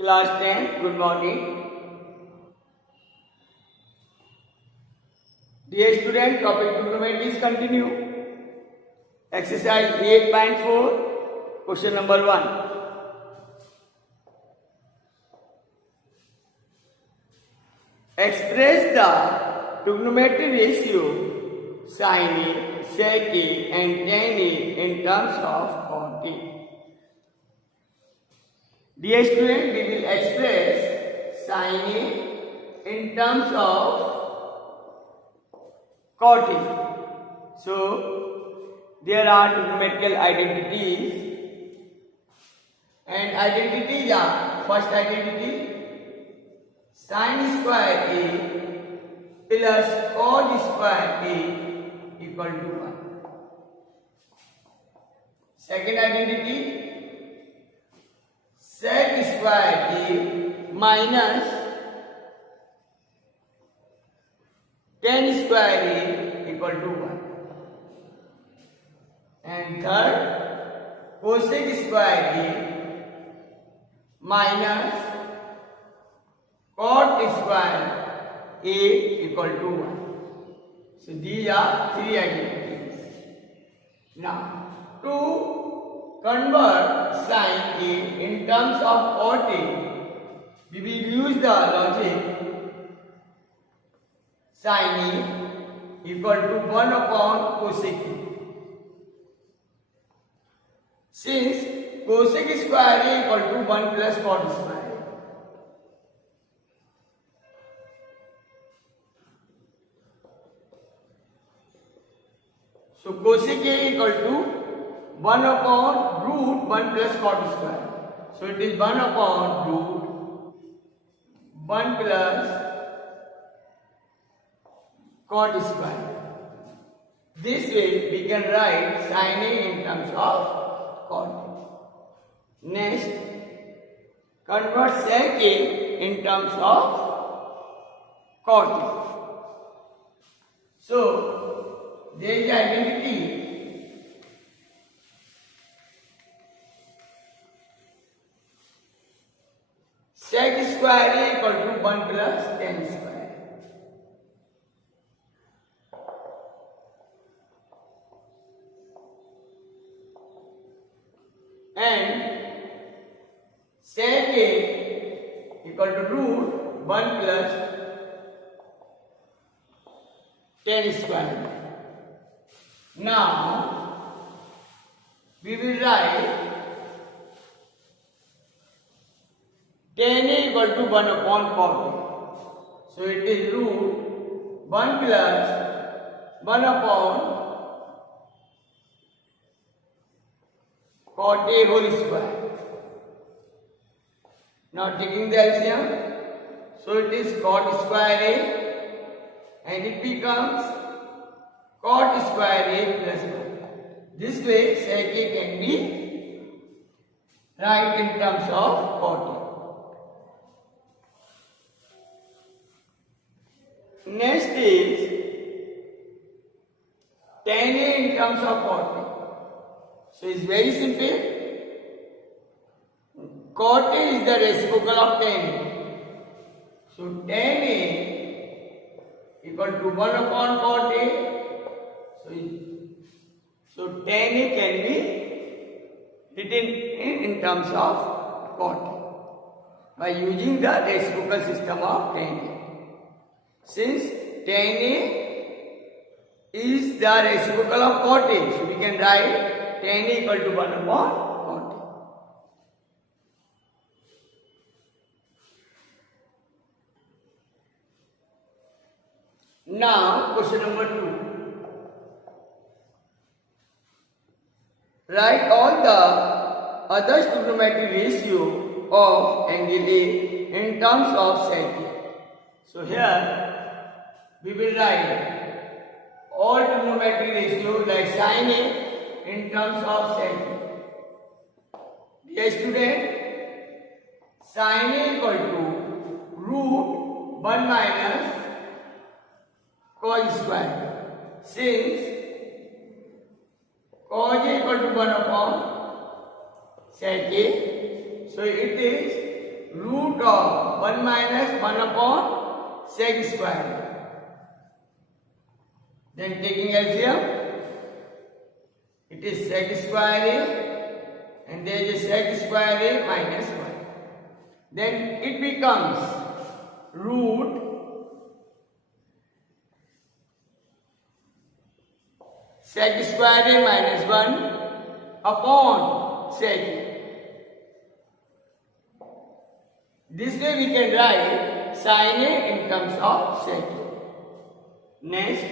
Class 10, good morning. Dear student, topic trigonometry is continue. Exercise 8.4, question number 1. Express the trigonometry ratio sin A, sec A and tan A in terms of cot A. Dear student, we will express sin A in terms of cot A. So, there are trigonometrical identities, and identities are, first identity, sin square A plus cos square A equal to 1. Second identity, sec square A minus tan square A equal to 1. And third, cosec square A minus cot square A equal to 1. So these are three identities. Now, to convert sin A in terms of cot A, we will use the logic sin A equal to 1 upon cosec A. Since cosec square A equal to 1 plus cot square A. So cosec A equal to 1 upon root 1 plus cot square. So it is 1 upon root 1 plus cot square. This way we can write sin A in terms of cot. Next, convert sec A in terms of cot. So, there is identity sec square A equal to 1 plus tan square. And sec A equal to root 1 plus tan square. Now, we will write tan A equal to 1 upon cot A. So, it is root 1 plus 1 upon cot A whole square. Now, taking the LCM, so it is cot square A and it becomes cot square A plus 1. This way, sec A can be write in terms of cot A. Next is tan A in terms of cot A. So it's very simple. Cot A is the reciprocal of tan A. So tan A equal to 1 upon cot A. So tan A can be written in terms of cot A by using the reciprocal system of tan A. Since tan A is the reciprocal of cot A, so we can write tan A equal to 1 upon cot A. Now, question number 2. Write all the other trigonometric ratio of angle A in terms of sec A. So here we will write all trigonometric ratios like sin A in terms of sec A. Dear student, sin A equal to root 1 minus cos square. Since cos A equal to 1 upon sec A, so it is root of 1 minus 1 upon sec square. Then taking LCM, it is sec square A and there is a sec square A minus 1. Then it becomes root sec square A minus 1 upon sec. This way we can write sin A in terms of sec. Next,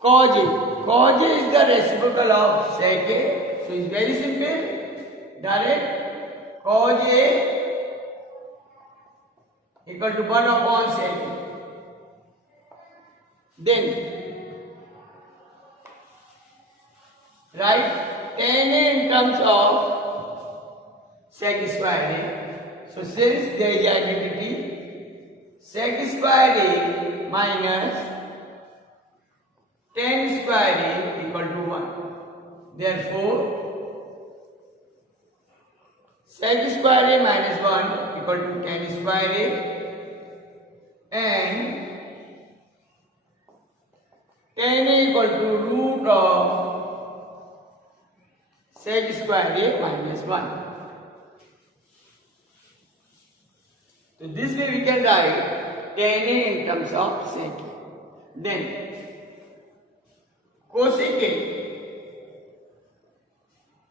cos A. Cos A is the reciprocal of sec A. So it's very simple. Direct cos A equal to 1 upon sec A. Then write tan A in terms of sec square A. So since there is identity, sec square A minus tan square A equal to 1. Therefore, sec square A minus 1 equal to tan square A and tan A equal to root of sec square A minus 1. So this way we can write tan A in terms of sec A. Then cosec A,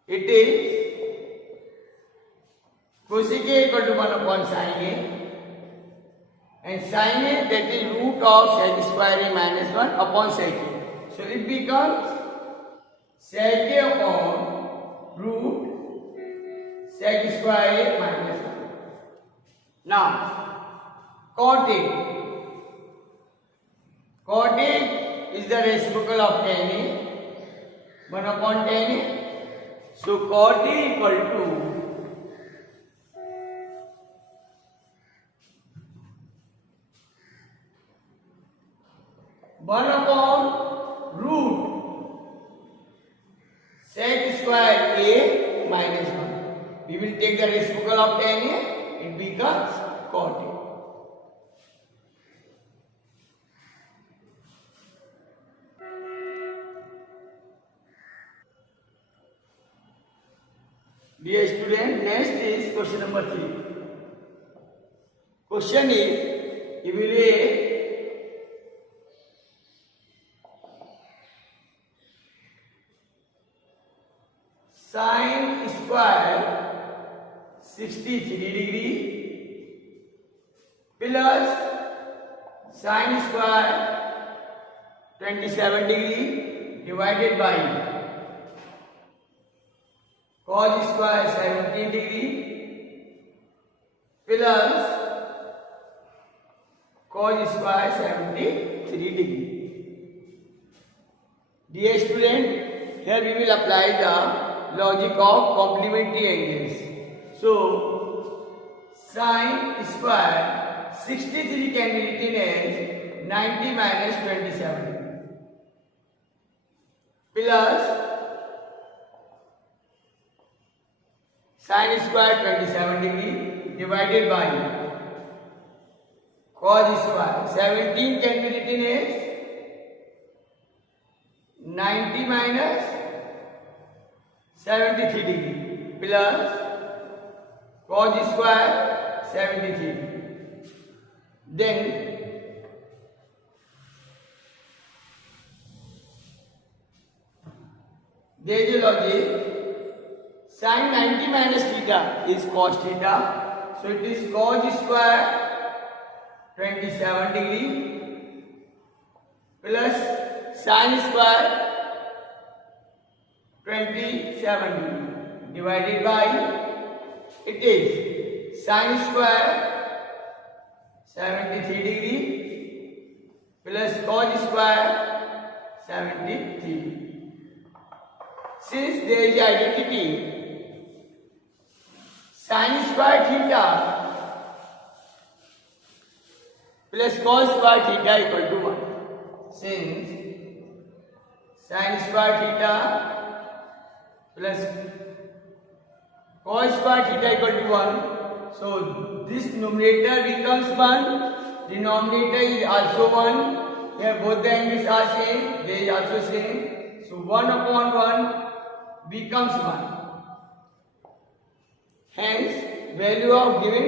it is cosec A equal to 1 upon sin A and sin A, that is root of sec square A minus 1 upon sec A. So it becomes sec A upon root sec square A minus 1. Now cot A. Cot A is the reciprocal of tan A, 1 upon tan A. So cot A equal to 1 upon root sec square A minus 1. We will take the reciprocal of tan A, it becomes cot A. Dear student, next is question number 3. Question is, evaluate sin square 63 degree plus sin square 27 degree divided by cos square 17 degree plus cos square 73 degree. Dear student, here we will apply the logic of complementary angles. So sin square 63 can be written as 90 minus 27 plus sin square 27 degree divided by cos square 17 can be written as 90 minus 73 degree plus cos square 73. Then there is a logic. Sin 90 minus theta is cos theta. So it is cos square 27 degree plus sin square 27 degree divided by, it is sin square 73 degree plus cos square 73. Since there is identity, sin square theta plus cos square theta equal to 1. Since sin square theta plus cos square theta equal to 1. So this numerator becomes 1, denominator is also 1. Here both the angles are same, they is also same. So 1 upon 1 becomes 1. Hence value of given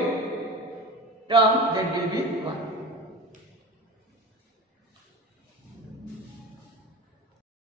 term that will be 1.